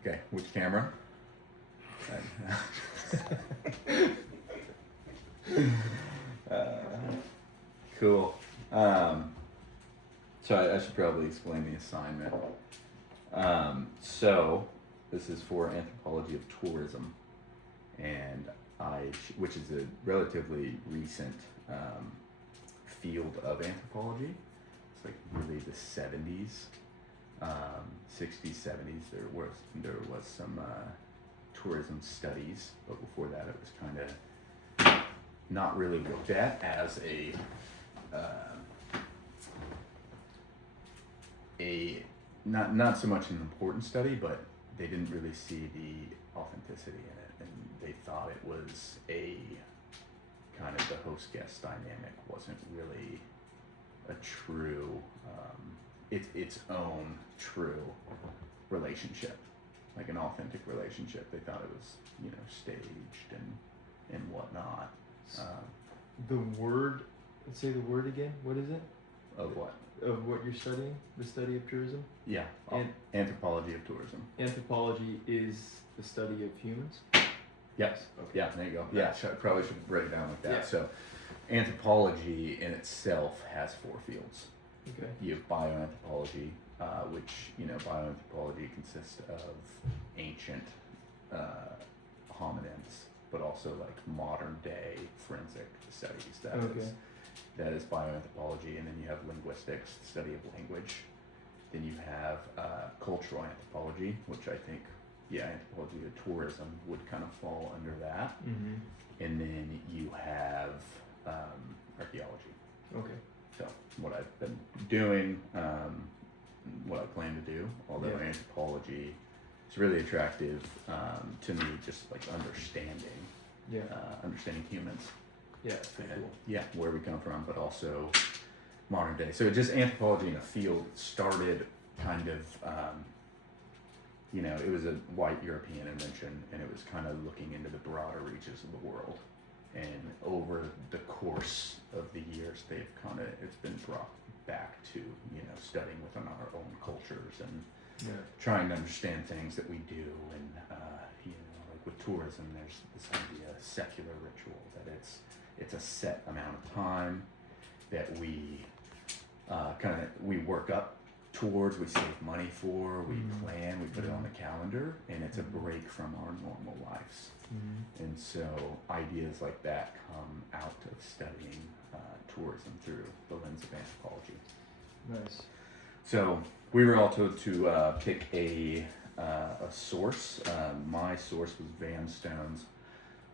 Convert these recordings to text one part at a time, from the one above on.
Okay, which camera? Cool. So I should probably explain the assignment. So this is for Anthropology of Tourism, and which is a relatively recent field of anthropology. It's like really the 70s, 60s, 70s. There was some tourism studies, but before that it was kind of not really looked at as a not so much an important study, but they didn't really see the authenticity in it, and they thought it was a kind of the host-guest dynamic wasn't really a true its own true relationship, like an authentic relationship. They thought it was staged and whatnot. The word, let's say the word again. What is it? Of what? Of what you're studying? The study of tourism? Yeah. Anthropology of tourism. Anthropology is the study of humans? Yes. Okay. Yeah, there you go. Yeah, probably should break it down like that. Yeah. So anthropology in itself has 4 fields. Okay. You have bioanthropology, which, bioanthropology consists of ancient hominins, but also like modern day forensic studies. That is bioanthropology. And then you have linguistics, the study of language. Then you have cultural anthropology, which I think, anthropology of tourism would kind of fall under that. Mm-hmm. And then you have archaeology. Okay. So what I've been doing, what I plan to do, although anthropology is really attractive to me, just like understanding humans. Yeah, it's pretty cool. Yeah, where we come from, but also modern day. So just anthropology in a field started kind of, it was a white European invention, and it was kind of looking into the broader reaches of the world. And over the course of the years, it's been brought back to, studying within our own cultures and trying to understand things that we do. And, like with tourism, there's this idea of secular ritual, that it's a set amount of time that we we work up towards, we save money for, we plan, we put it on the calendar, and it's a break from our normal lives. Mm-hmm. And so ideas like that come out of studying tourism through the lens of anthropology. Nice. So we were all told to pick a source. My source was Van Stone's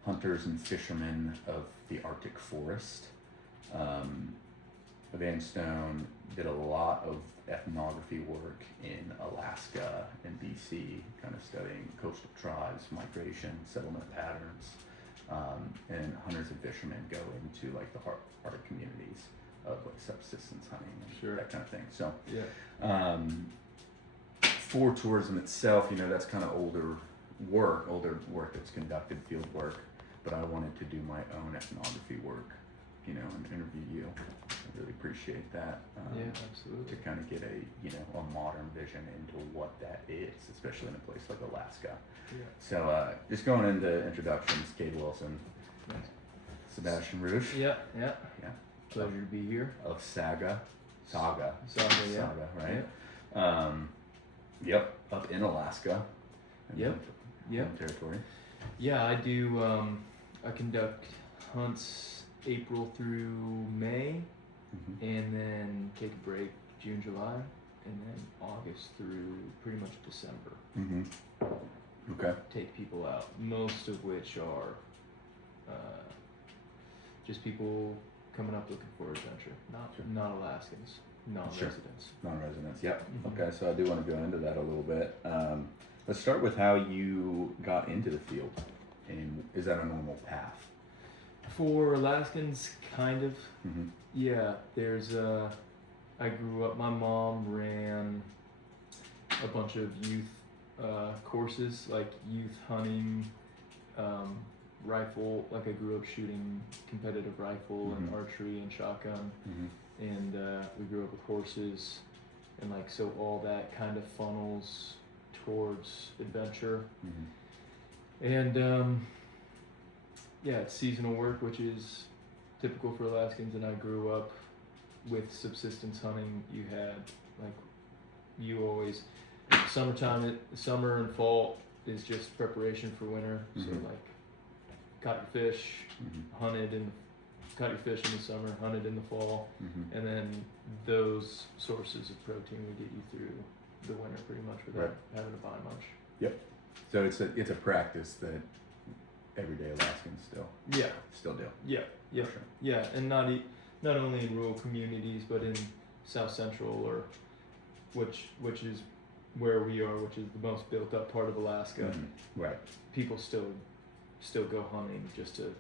Hunters and Fishermen of the Arctic Forest. Van Stone did a lot of ethnography work in Alaska and BC, kind of studying coastal tribes, migration, settlement patterns, and hunters and fishermen go into like the Arctic communities of like subsistence hunting and that kind of thing. So for tourism itself, that's kind of older work that's conducted, field work, but I wanted to do my own ethnography work, and interview you. I really appreciate that. Absolutely. To kind of get a modern vision into what that is, especially in a place like Alaska. Yeah. So just going into introductions, Kate Wilson, Sebastian Rüesch. Yeah. Pleasure to be here. Of SAGA, right? Yeah. Up in Alaska. Yep. Territory. Yeah, I do. I conduct hunts April through May, and then take a break June, July, and then August through pretty much December. Mm-hmm. Okay. Take people out, most of which are just people coming up looking for adventure, not Alaskans, non-residents. Non-residents, yep. Mm-hmm. Okay, so I do want to go into that a little bit. Let's start with how you got into the field, and is that a normal path? For Alaskans, kind of. Mm-hmm. Yeah, I grew up, my mom ran a bunch of youth courses, like youth hunting, rifle, like I grew up shooting competitive rifle and archery and shotgun, and we grew up with horses, and like so all that kind of funnels towards adventure. Mm-hmm. And yeah, it's seasonal work, which is typical for Alaskans, and I grew up with subsistence hunting. You had, like, you always, summer and fall is just preparation for winter. Mm-hmm. So like, caught your fish, Mm-hmm. caught your fish in the summer, hunted in the fall, Mm-hmm. and then those sources of protein would get you through the winter pretty much without having to buy much. Yep. So it's a practice that everyday Alaskans still do. Yeah, For sure. yeah, and not only in rural communities, but in South Central, or which is where we are, which is the most built up part of Alaska. Mm-hmm. Right. People still go hunting just to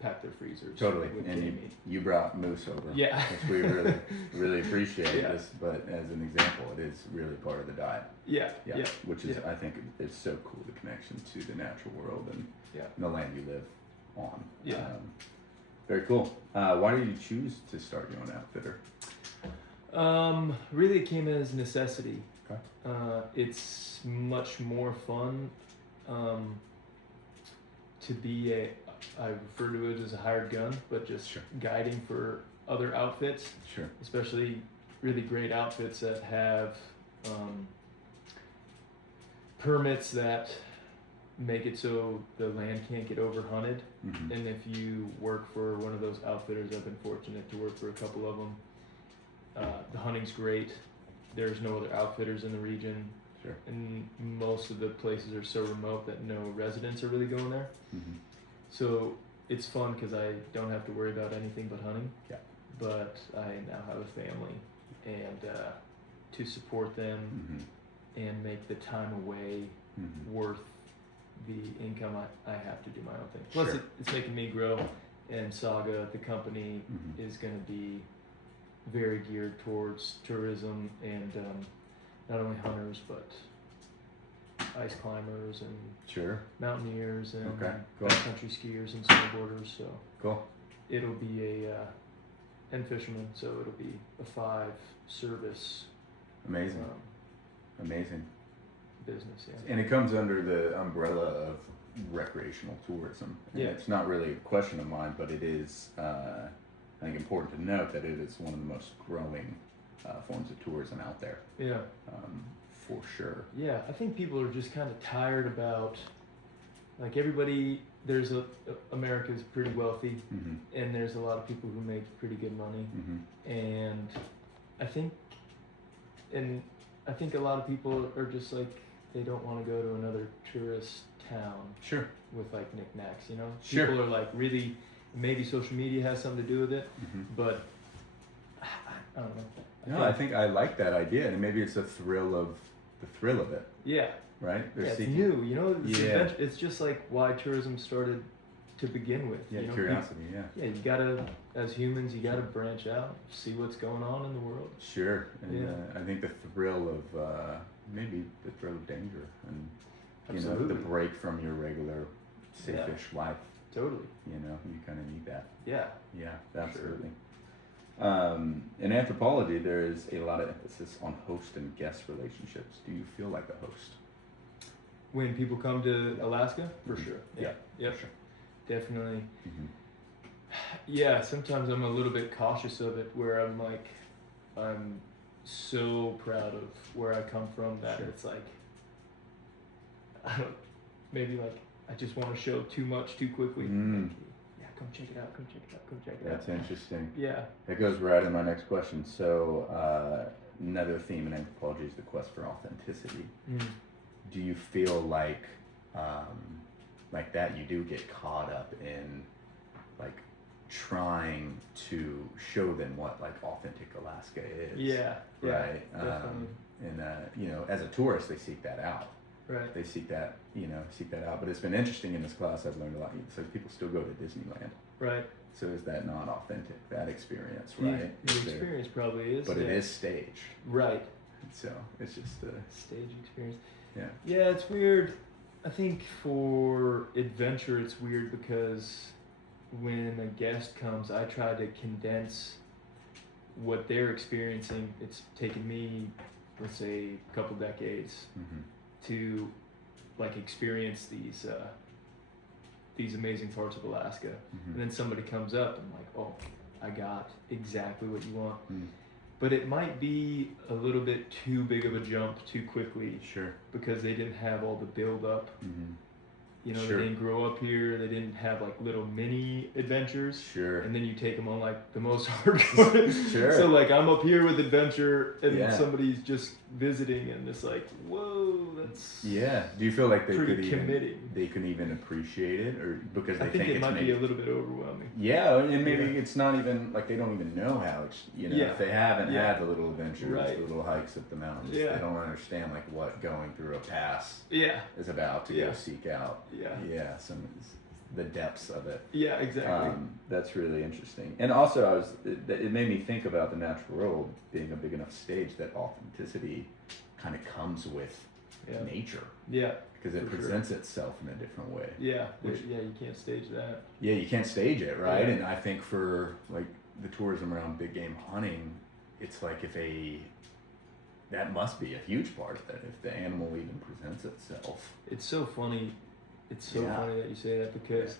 pack their freezers. Totally. with And game meat. you brought moose over. Yeah. Which we really appreciate Yeah. this, but as an example, it is really part of the diet. Yeah. Which is, I think, it's so cool, the connection to the natural world and the land you live on. Yeah. Very cool. Why did you choose to start your own outfitter? Really, it came as necessity. Okay. It's much more fun to be I refer to it as a hired gun, but just Sure. guiding for other outfits, Sure. especially really great outfits that have permits that make it so the land can't get overhunted. Mm-hmm. And if you work for one of those outfitters, I've been fortunate to work for a couple of them. The hunting's great. There's no other outfitters in the region. Sure. And most of the places are so remote that no residents are really going there. Mm-hmm. So it's fun because I don't have to worry about anything but hunting. Yeah. But I now have a family, and to support them Mm-hmm. and make the time away Mm-hmm. worth the income, I have to do my own thing. Plus, Sure. it's making me grow, and SAGA, the company, Mm-hmm. is going to be very geared towards tourism and not only hunters, but ice climbers and Sure. mountaineers and Okay, cool. backcountry skiers and snowboarders. So Cool. it'll be and fishermen. So it'll be a 5-service Amazing. Amazing. business. Yeah. And it comes under the umbrella of recreational tourism. And Yeah. it's not really a question of mine, but it is, I think, important to note that it is one of the most growing forms of tourism out there, Yeah. for sure. Yeah, I think people are just kind of tired about, like, everybody. America's pretty wealthy, Mm-hmm. and there's a lot of people who make pretty good money, Mm-hmm. and I think a lot of people are just like, they don't want to go to another tourist town Sure. with like knickknacks, you know. Sure. People are like, really, maybe social media has something to do with it, Mm-hmm. but I don't know. No, I think I like that idea, and maybe it's the thrill of it, Yeah. right? They're It's seeking- new, you know. It's Yeah. adventure. It's just like why tourism started to begin with. Yeah, you know? curiosity. Yeah. Yeah, you gotta, as humans, you gotta branch out, see what's going on in the world. Sure. And Yeah. I think the thrill of maybe the thrill of danger and the Absolutely. break from your regular Yeah. safe-ish life. Totally. You kind of need that. Yeah. Yeah, absolutely. In anthropology, there is a lot of emphasis on host and guest relationships. Do you feel like a host? When people come to Alaska, for Mhm. sure. Yeah, Yep. for sure. Definitely. Mm-hmm. Yeah. Sometimes I'm a little bit cautious of it, where I'm like, I'm so proud of where I come from that Sure. it's like, maybe like I just want to show too much too quickly. Mm. Like, yeah, come check it out. Come check it out. Come check it That's out. interesting. Yeah. It goes right in my next question. So, another theme in anthropology is the quest for authenticity. Mm. Do you feel like that you do get caught up in like trying to show them what like authentic Alaska is? Yeah. Yeah. Right. Definitely. And as a tourist, they seek that out. Right. They seek that out. But it's been interesting in this class. I've learned a lot. So people still go to Disneyland. Right. So is that not authentic? That experience, The- right? The Is there- experience probably is. but it yeah. is staged. Right. So it's just Stage experience. yeah. Yeah, it's weird. I think for adventure, it's weird because when a guest comes, I try to condense what they're experiencing. It's taken me, let's say, a couple decades Mm-hmm. to like experience these amazing parts of Alaska. And then somebody comes up and like, oh, I got exactly what you want. But it might be a little bit too big of a jump too quickly. Sure. Because they didn't have all the build up. You know, Sure. they didn't grow up here. They didn't have like little mini adventures. Sure. And then you take them on like the most hardcore. Sure. So like I'm up here with adventure, and Yeah. somebody's just visiting, and it's like, whoa, that's Yeah. Do you feel like they pretty could even committing. they can even appreciate it, or because they I think it it's might maybe, be a little bit overwhelming. Yeah, and maybe Yeah. it's not even like they don't even know how it's, you know, Yeah. if they haven't Yeah. had the little adventures, Right. the little hikes up the mountains, Yeah. they don't understand like what going through a pass Yeah. is about to Yeah. go seek out. Yeah. The depths of it. Yeah, exactly. That's really interesting. And also, it made me think about the natural world being a big enough stage that authenticity kind of comes with Yeah. nature, Yeah. because it For sure. presents itself in a different way. Yeah. Which- Yeah, you can't stage that. Yeah, you can't stage it, right? Yeah. And I think for like the tourism around big game hunting, it's like that must be a huge part of it, if the animal even presents itself. It's so funny. It's so Yeah. funny that you say that, because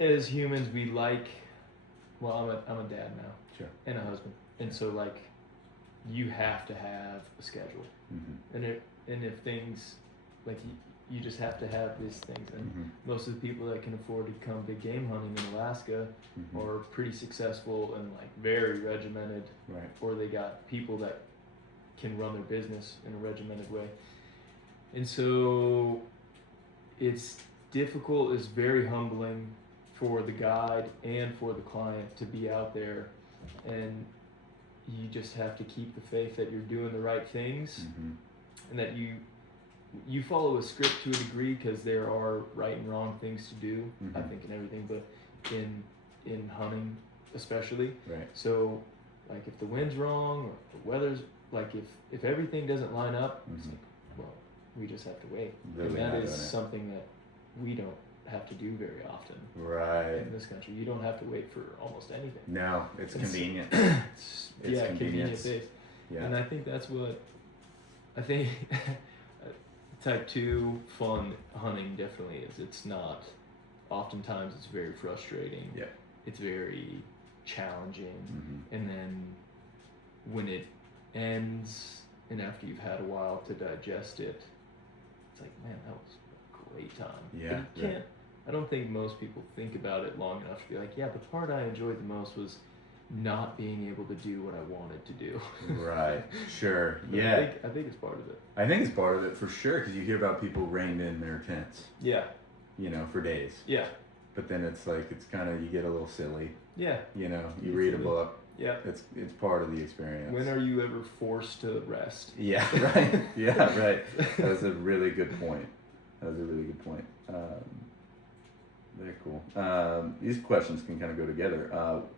as humans we like. Well, I'm a dad now. Sure. And a husband, and so like, you have to have a schedule, and if things like you just have to have these things, and most of the people that can afford to come big game hunting in Alaska are pretty successful and like very regimented, Right. or they got people that can run their business in a regimented way. And so it's difficult, it's very humbling for the guide and for the client to be out there, and you just have to keep the faith that you're doing the right things, and that you follow a script to a degree, because there are right and wrong things to do, I think, in everything, but in hunting especially. Right. So like if the wind's wrong, or if the weather's like, if everything doesn't line up, it's like, well, we just have to wait. Really And that not is doing it. something that we don't have to do very often Right. in this country. You don't have to wait for almost anything. No, it's convenient. It's It's convenient convenience. based. Yeah. And I think that's what I think type 2 fun hunting definitely is. It's not, oftentimes it's very frustrating. Yeah. It's very challenging. Mm-hmm. And then when it ends, and after you've had a while to digest it, it's like, man, that was a great time. Yeah, But you can't, I don't think most people think about it long enough to be like, yeah, the part I enjoyed the most was not being able to do what I wanted to do. Right. Sure. But Yeah. I think it's part of it. I think it's part of it for sure, because you hear about people reined in their tents, Yeah. you know, for days. Yeah. But then it's like, it's kind of, you get a little silly, Yeah. you know, you It's read a silly. book, Yeah. it's part of the experience. When are you ever forced to rest? Yeah, right. Yeah, right. That was a really good point. Very cool. These questions can kind of go together.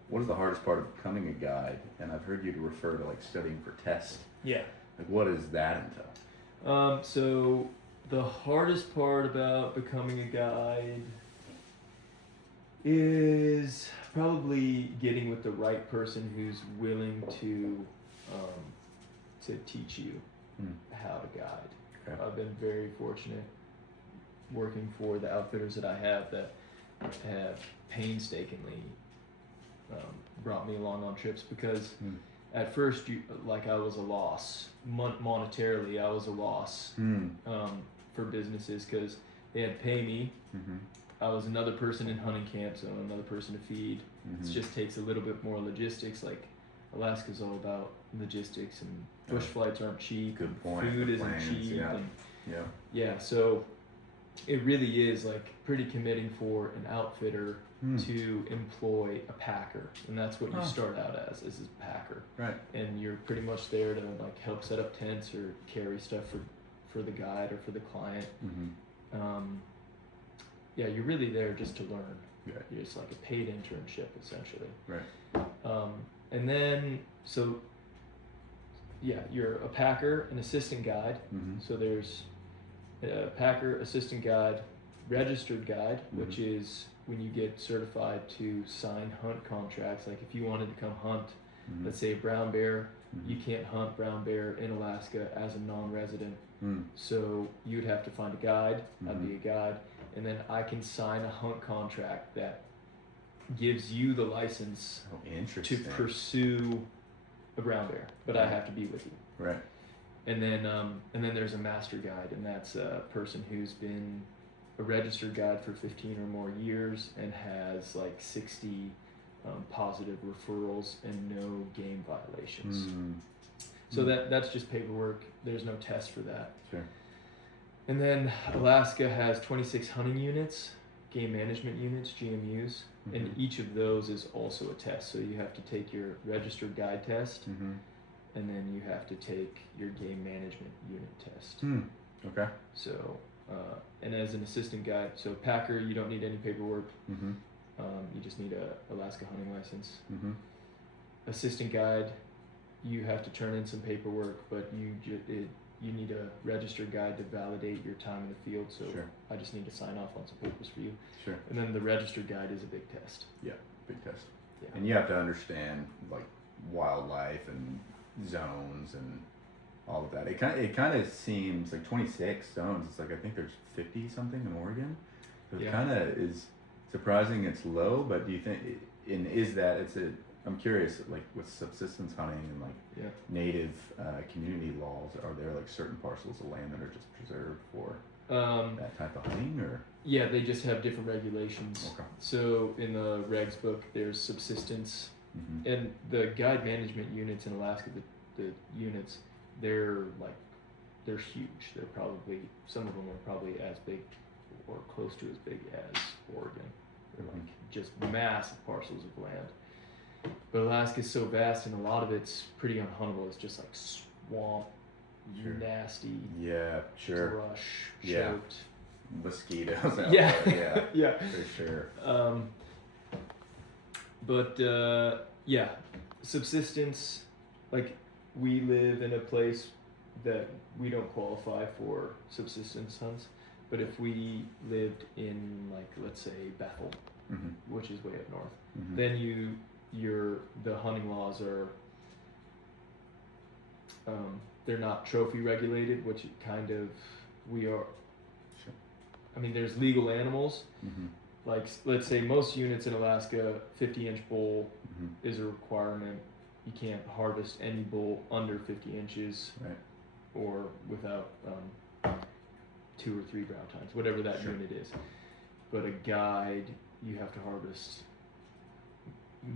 What is the hardest part of becoming a guide? And I've heard you to refer to like studying for tests. Yeah. Like, what does that entail? So the hardest part about becoming a guide is probably getting with the right person who's willing to teach you how to guide. Okay. I've been very fortunate working for the outfitters that I have that have painstakingly brought me along on trips, because at first, I was a loss. Monetarily, I was a loss for businesses, because they had to pay me. I was another person in hunting camp, so another person to feed. It just takes a little bit more logistics. Like, Alaska's all about logistics, and bush flights aren't cheap. Good point. Food The isn't planes, cheap. yeah. And Yeah. yeah, so it really is like pretty committing for an outfitter to employ a packer, and that's what you start out as, is a packer. Right. And you're pretty much there to like help set up tents or carry stuff for the guide or for the client. Yeah, you're really there just to learn. Right. It's like a paid internship essentially. Right. And then so yeah, you're a packer, an assistant guide. So there's a packer, assistant guide, registered guide, which is when you get certified to sign hunt contracts. Like if you wanted to come hunt, let's say a brown bear, You can't hunt brown bear in Alaska as a non-resident. So you'd have to find a guide. I'd be a guide, and then I can sign a hunt contract that gives you the license to pursue a brown bear, but I have to be with you. Right. And then there's a master guide, and that's a person who's been a registered guide for 15 or more years and has like 60 positive referrals and no game violations. So that's just paperwork. There's no test for that. Sure. And then Alaska has 26 hunting units, game management units, GMUs, and each of those is also a test. So you have to take your registered guide test, and then you have to take your game management unit test. Okay. So, and as an assistant guide, so packer, you don't need any paperwork. You just need a Alaska hunting license. Assistant guide, you have to turn in some paperwork, but you need a registered guide to validate your time in the field. So I just need to sign off on some papers for you. Sure. And then the registered guide is a big test. Yeah, big test. Yeah. And you have to understand like wildlife and zones and all of that. It kind of seems like 26 zones. It's like I think there's 50 something in Oregon. So it kind of is surprising it's low. But do you think I'm curious, like with subsistence hunting and like native community laws, are there like certain parcels of land that are just preserved for that type of hunting, or? Yeah, they just have different regulations. Okay. So in the regs book, there's subsistence, and the guide management units in Alaska, the units, they're huge. They're probably, some of them are probably as big or close to as big as Oregon. They're like just massive parcels of land. But Alaska's so vast, and a lot of it's pretty unhuntable. It's just like swamp, nasty, brush, choked. Mosquitoes out there. Yeah, for sure. But subsistence, like we live in a place that we don't qualify for subsistence hunts, but if we lived in, like, let's say Bethel, which is way up north, then the hunting laws are, they're not trophy regulated, which kind of we are. Sure. I mean, there's legal animals. Like, let's say most units in Alaska, 50-inch bull is a requirement. You can't harvest any bull under 50 inches, or without 2 or 3 brow tines, whatever that unit is. But a guide, you have to harvest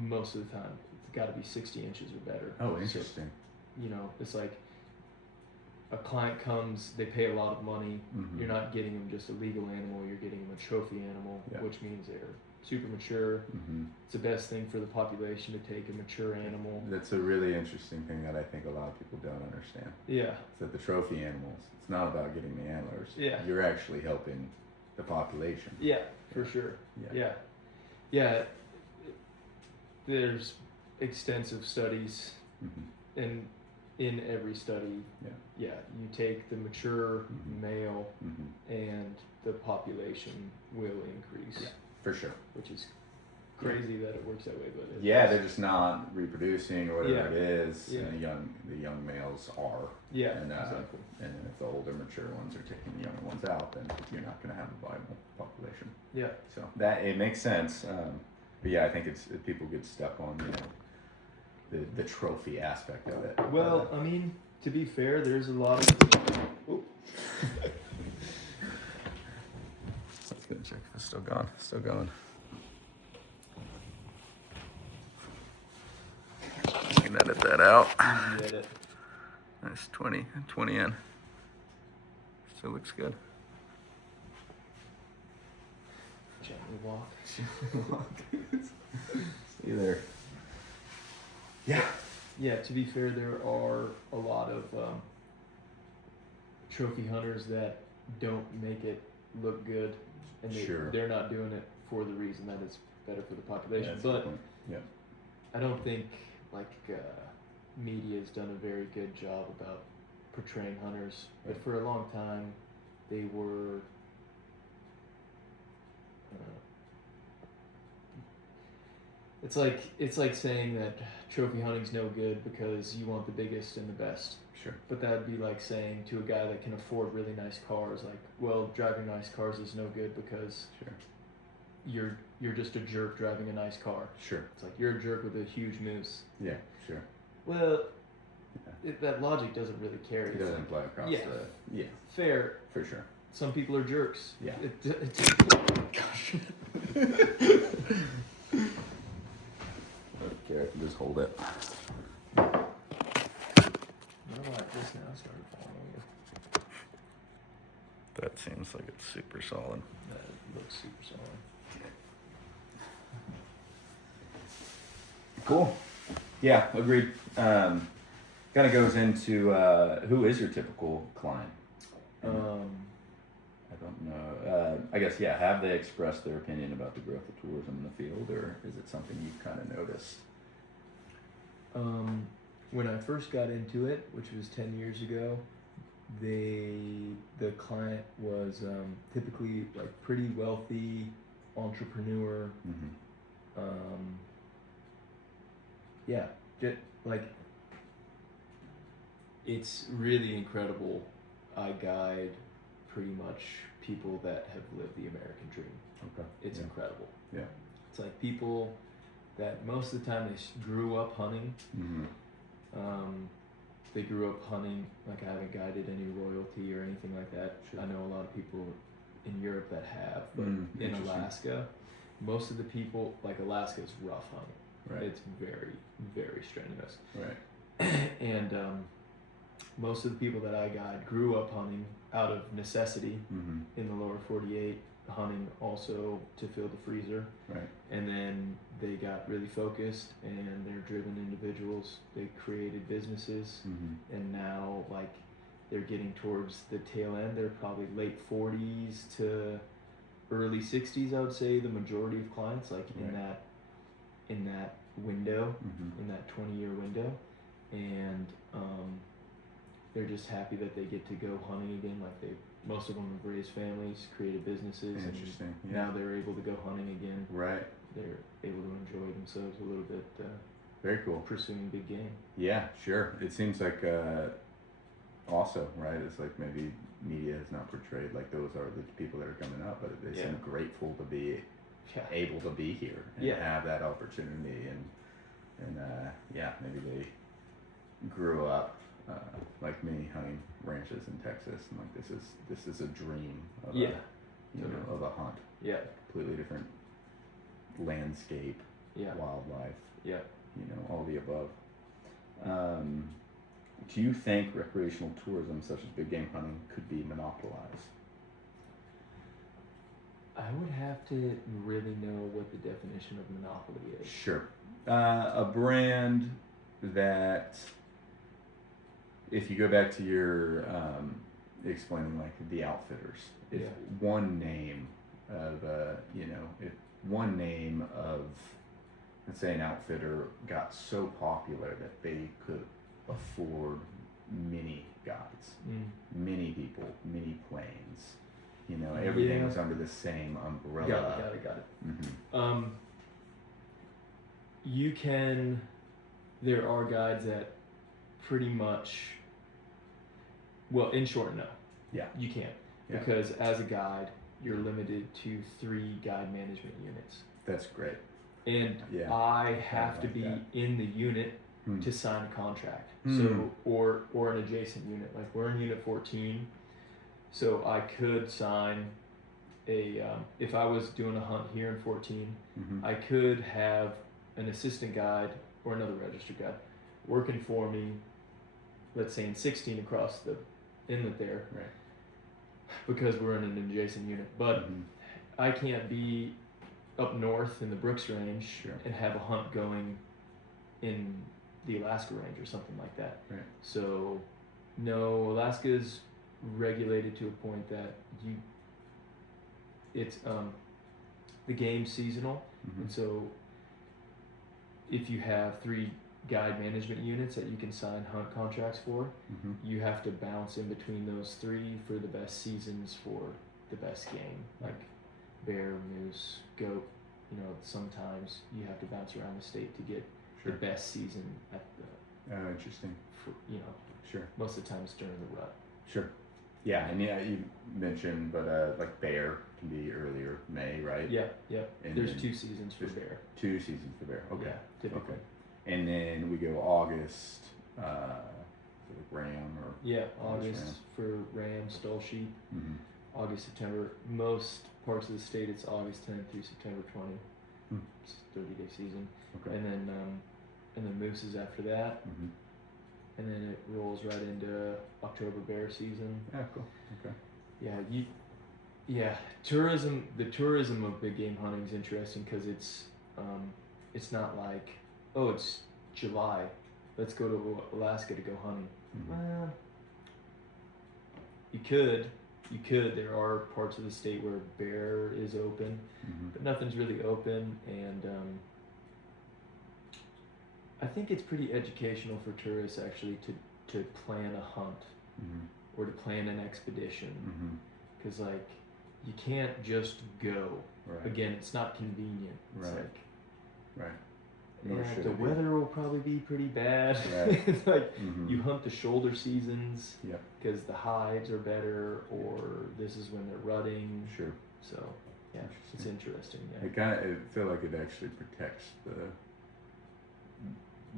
most of the time. It's got to be 60 inches or better. Oh, interesting. So, it's like a client comes, they pay a lot of money. You're not getting them just a legal animal, you're getting them a trophy animal, which means they're super mature. It's the best thing for the population to take a mature animal. That's a really interesting thing that I think a lot of people don't understand. Yeah. It's that the trophy animals, it's not about getting the antlers. Yeah. You're actually helping the population. Yeah, for sure. Yeah. There's extensive studies, and in every study, you take the mature male, and the population will increase. Yeah, for sure. Which is crazy that it works that way, but they're just not reproducing or whatever it is, Yeah. and the young males are. Yeah, and, exactly. And then if the older mature ones are taking the younger ones out, then you're not going to have a viable population. Yeah. So that it makes sense. But yeah, I think people get stuck on the trophy aspect of it. Well, I mean, to be fair, there's a lot of. Oh. Let's go check if it's still going. Still going. You can edit that out. Easy edit. Nice 20 in. Still looks good. Gently walk. See you there. Yeah. Yeah, to be fair, there are a lot of trophy hunters that don't make it look good, and they're not doing it for the reason that it's better for the population. But I don't think media has done a very good job about portraying hunters. But for a long time, they were It's like saying that trophy hunting's no good because you want the biggest and the best. Sure. But that would be like saying to a guy that can afford really nice cars, like, well, driving nice cars is no good because Sure. you're just a jerk driving a nice car. Sure. It's like you're a jerk with a huge moose. Yeah. Sure. Well, Yeah. that logic doesn't really carry. It doesn't apply across Yeah. Yeah. Fair. For sure. Some people are jerks. Yeah. Gosh. Okay, I can just hold it. I don't know why this now started following you. That seems like it's super solid. That looks super solid. Cool. Yeah, agreed. Kind of goes into who is your typical client? I don't know. I guess, yeah, have they expressed their opinion about the growth of tourism in the field, or is it something you've kind of noticed? When I first got into it, which was 10 years ago, the client was typically like pretty wealthy entrepreneur. Mm-hmm. Yeah, like it's really incredible. I guide pretty much people that have lived the American dream. Okay. It's Yeah. incredible. Yeah. It's like people that most of the time they grew up hunting. Mm-hmm. They grew up hunting. Like I haven't guided any royalty or anything like that. Sure. I know a lot of people in Europe that have, but in Interesting. Alaska, most of the people, like Alaska is rough hunting. Right. It's very, very strenuous. Right. And most of the people that I guide grew up hunting out of necessity Mm-hmm. in the lower 48, hunting also to fill the freezer. Right. And then they got really focused and they're driven individuals. They created businesses Mm-hmm. and now like they're getting towards the tail end. They're probably late 40s to early 60s, I would say, the majority of clients, like Right. in that window, Mm-hmm. in that 20-year window. And they're just happy that they get to go hunting again. Like most of them have raised families, created businesses, Interesting. and Yeah. now they're able to go hunting again. Right. They're able to enjoy themselves a little bit, Very cool. pursuing big game. Yeah, sure. It seems like also, right? It's like maybe media has not portrayed like those are the people that are coming up, but they seem grateful to be Yeah. able to be here and Yeah. have that opportunity, and yeah, maybe they grew up like me hunting ranches in Texas, and like this is a dream of Yeah. of a hunt. Yeah. Completely different landscape, Yeah. wildlife, Yeah. all the above. Do you think recreational tourism, such as big game hunting, could be monopolized? I would have to really know what the definition of monopoly is. Sure. A brand that, if you go back to your explaining like the outfitters, if Yeah. one name of if one name of, let's say, an outfitter got so popular that they could afford many guides, many people, many planes, everything Yeah. was under the same umbrella. Got it. Mm-hmm. There are guides that pretty much, well, in short, no. Yeah. You can't. Yeah. Because as a guide, you're limited to 3 guide management units. That's great. And Yeah. I have to like be that. in the unit Hmm. to sign a contract. Hmm. So, or an adjacent unit. Like we're in unit 14, so I could sign if I was doing a hunt here in 14, Mm-hmm. I could have an assistant guide or another registered guide working for me, let's say in 16 across the inlet there, Right. because we're in an adjacent unit. But Mhm. I can't be up north in the Brooks Range Sure. and have a hunt going in the Alaska Range or something like that. Right. So, no, Alaska's regulated to a point that it's the game's seasonal, Mhm. and so if you have 3 guide management units that you can sign hunt contracts for, Mhm. you have to bounce in between those 3 for the best seasons for the best game, like bear, moose, goat, you know, sometimes you have to bounce around the state to get Sure. the best season at the, Interesting. for, you know, Sure. most of the time it's during the rut. Sure. Yeah, and yeah, you mentioned, but like bear can be earlier May, right? Yeah, yeah. And There's then 2 seasons for there's bear. 2 seasons for bear. Okay. Yeah, typically. Okay. And then we go August, for like ram or. Yeah, August August for ram, stall sheep. Mm-hmm. August, September. Most parts of the state, it's August 10th through September 20th. Hmm. It's a 30-day season. Okay. And then moose is after that. Mm-hmm. And then it rolls right into October bear season. Yeah. Cool. Okay. Yeah, tourism. The tourism of big game hunting is interesting because it's not like, oh, it's July, let's go to Alaska to go hunting. Mm-hmm. Well, you could. There are parts of the state where bear is open, Mm-hmm. but nothing's really open, and I think it's pretty educational for tourists actually to plan a hunt Mm-hmm. or to plan an expedition, Mm-hmm. because like you can't just go. Right. Again, it's not convenient. It's Right. like, Right. Nor yeah, should the it be. weather will probably be pretty bad. Right. It's like Mm-hmm. you hunt the shoulder seasons Yep. because the hides are better, or this is when they're rutting. Sure. So yeah, it's interesting. Yeah. I feel like it actually protects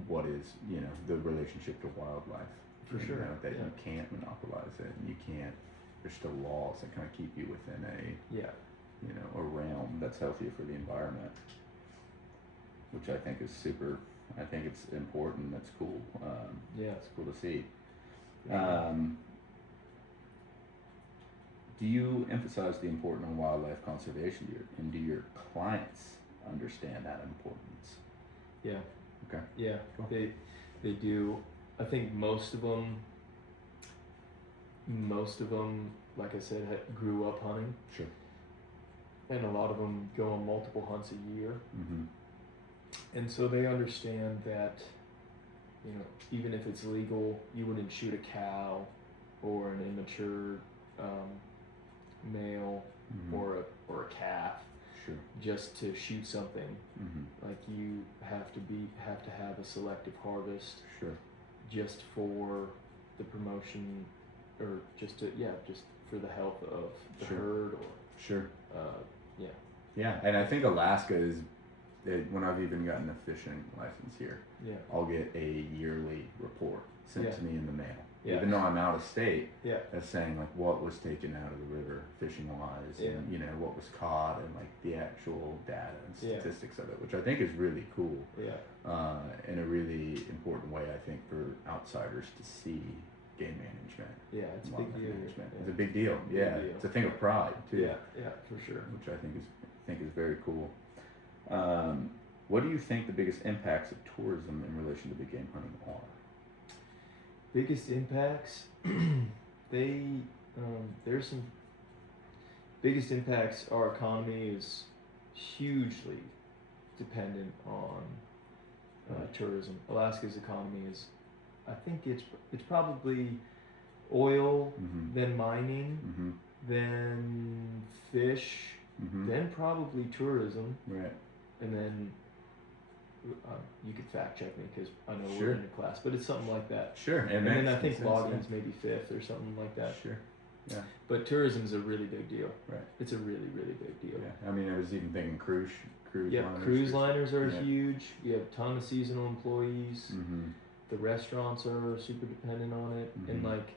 what is, the relationship to wildlife. For sure, That yeah. you can't monopolize it, and you can't. There's still laws that kind of keep you within Yeah. a realm that's healthier for the environment, which I think is super. I think it's important. That's cool. Yeah. It's cool to see. Yeah. Do you emphasize the importance of wildlife conservation, and do your clients understand that importance? Yeah. Okay. Yeah. Cool. They do. I think most of them, like I said, grew up hunting, Sure. and a lot of them go on multiple hunts a year. Mm-hmm. And so they understand that, even if it's legal, you wouldn't shoot a cow or an immature male Mm-hmm. or a calf Sure. just to shoot something. Mm-hmm. Like you have to have a selective harvest Sure. just for the promotion, or just for the health of the Sure. herd, or Sure. yeah. Yeah, and I think Alaska is. When I've even gotten a fishing license here, Yeah. I'll get a yearly report sent Yeah. to me in the mail. Yeah. Even though I'm out of state, Yeah. that's saying like what was taken out of the river fishing wise, Yeah. and what was caught, and like the actual data and Yeah. statistics of it, which I think is really cool, Yeah. in a really important way. I think for outsiders to see game management, Yeah. It's a big wildlife deal. management. Yeah. It's a big deal. Big Yeah, deal. it's a thing of pride too. Yeah. Yeah. For sure. Which I think is very cool. What do you think the biggest impacts of tourism in relation to big game hunting are? Biggest impacts, there's some biggest impacts. Our economy is hugely dependent on tourism. Alaska's economy is, I think it's probably oil, Mm-hmm. then mining, Mm-hmm. then fish, Mm-hmm. then probably tourism, Right. and then you could fact check me because I know Sure. we're in a class, but it's something like that. Sure. And then I makes think sense, logging's maybe fifth or something like yeah. that. Sure. Yeah. But tourism's a really big deal. Right. It's a really, really big deal. Yeah. I mean, I was even thinking cruise Yeah, liners. cruise liners are Yeah. huge. You have a ton of seasonal employees. Mm-hmm. The restaurants are super dependent on it, and Mhm. like,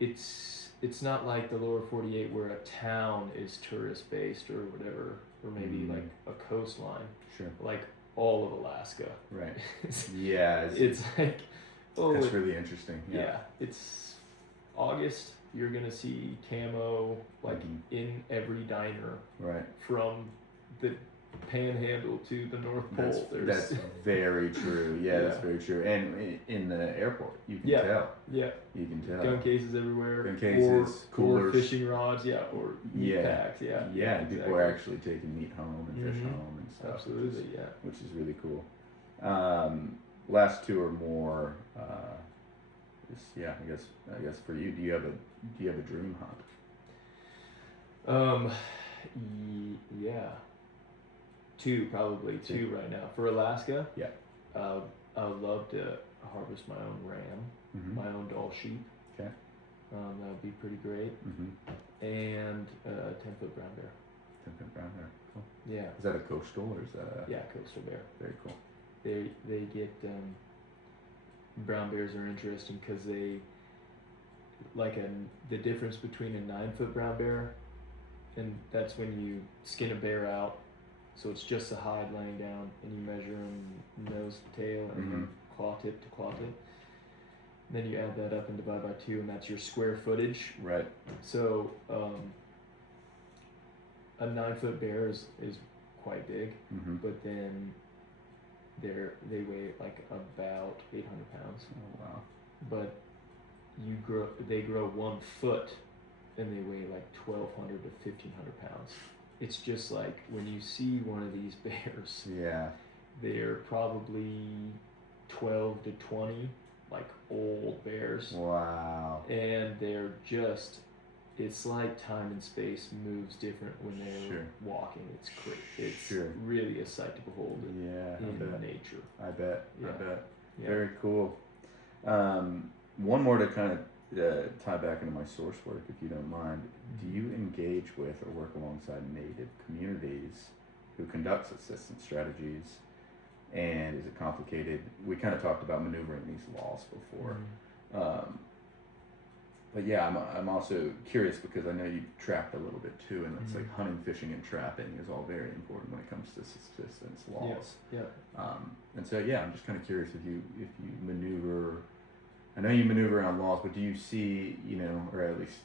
it's not like the lower 48 where a town is tourist based or whatever, or maybe Mhm. like a coastline. Sure. Like all of Alaska. Right. it's, Yeah. it's like, oh, That's really interesting. yeah, it's August. You're gonna see camo like Mhm. in every diner Right. from the Panhandle to the North Pole. That's very true. Yeah, that's Yeah. very true. And in the airport, you can Yeah. tell. yeah, You can tell. gun cases everywhere. Gun cases, or coolers. fishing rods. Yeah, or meat Yeah. packs. Yeah, Yeah, people exactly. are actually taking meat home and fish Mhm. home and stuff. Absolutely, yeah. Which is really cool. Last two or more. I guess for you, do you have a dream hunt? Yeah. probably two right now. For Alaska, Yeah. I would love to harvest my own ram, Mm-hmm. my own doll sheep. Okay. That would be pretty great. Mm-hmm. And 10-foot brown bear. 10-foot brown bear. Cool. Yeah. Is that a coastal or is that a? Yeah, coastal bear. Very cool. They get brown bears are interesting because they the difference between a 9-foot brown bear, and that's when you skin a bear out, so it's just the hide laying down, and you measure them nose to tail and then claw tip to claw tip. Then you add that up and divide by 2, and that's your square footage. Right. So a 9-foot bear is quite big, Mm-hmm. but then they weigh like about 800 pounds. Oh wow. But they grow 1 foot, and they weigh like 1,200 to 1,500 pounds. It's just like when you see one of these bears, Yeah. they're probably 12 to 20, like old bears. Wow. And they're just, it's like time and space moves different when they're Sure. walking. It's great. It's Sure. really a sight to behold Yeah. I in bet. nature. I bet. Yeah. I bet. Yeah. Very cool. One more to kind of tie back into my source work, if you don't mind. Do you engage with or work alongside Native communities who conduct subsistence strategies? And is it complicated? We kind of talked about maneuvering these laws before. But yeah, I'm also curious because I know you trapped a little bit too, and it's like hunting, fishing, and trapping is all very important when it comes to subsistence laws. Yeah. And so yeah, I'm just kind of curious if you maneuver. I know you maneuver around laws, but do you see, or at least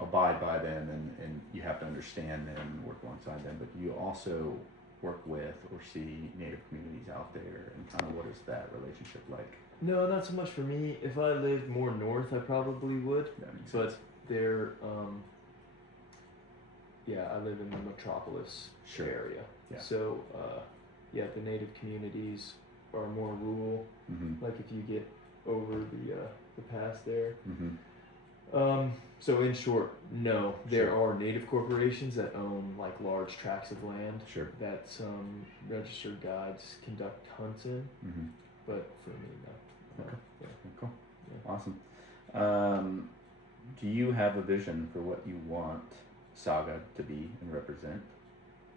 abide by them, and you have to understand them and work alongside them, but do you also work with or see Native communities out there, and kind of what is that relationship like? No, not so much for me. If I lived more north, I probably would. That makes But sense. they're, I live in the metropolis Sure. area. Yeah. So, the Native communities are more rural. Mm-hmm. Like if you get over the pass there. Mm-hmm. So in short, no, there Sure. are Native corporations that own like large tracts of land Sure. that some registered guides conduct hunts in. Mm-hmm. But for me, no. Okay. Yeah. Cool. Yeah. Awesome. Do you have a vision for what you want SAGA to be and represent?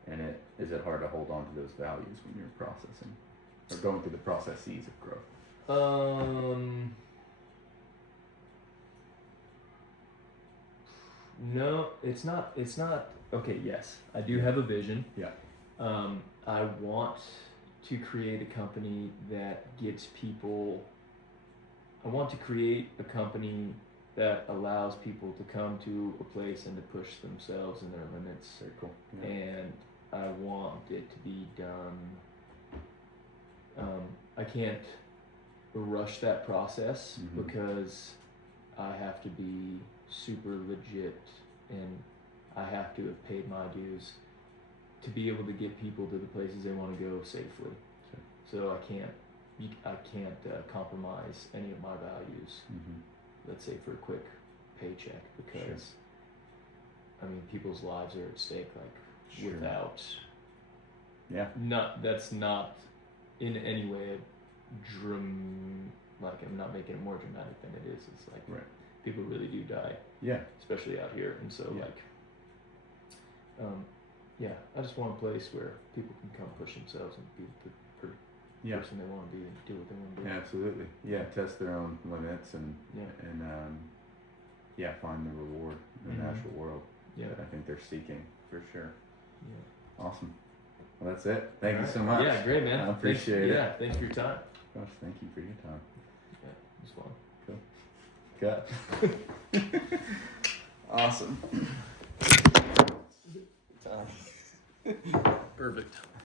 And is it hard to hold on to those values when you're processing or going through the processes of growth? No, it's not. Okay, yes, I do have a vision. Yeah. I want to create a company that gets people. I want to create a company that allows people to come to a place and to push themselves and their limits. Very cool. Yeah. And I want it to be done. I can't rush that process Mhm. because I have to be super legit, and I have to have paid my dues to be able to get people to the places they want to go safely. Sure. So I can't compromise any of my values. Mm-hmm. Let's say for a quick paycheck, because I mean people's lives are at stake. Like Sure. without Yeah. that's not in any way like I'm not making it more dramatic than it is. It's like Right. people really do die, Yeah. especially out here, and so Yeah. I just want a place where people can come push themselves and be the Yeah. person they want to be and do what they want to do. Yeah. Absolutely. Yeah. Test their own limits and find the reward in the Mhm. natural world Yeah. that I think they're seeking for sure. Yeah. Awesome. Well, that's it. Thank you Alright. so much. Yeah, great, man. I appreciate it. Yeah, thanks for your time. Gosh, thank you for your time. Yeah, it was fun. Cut. Awesome. Perfect.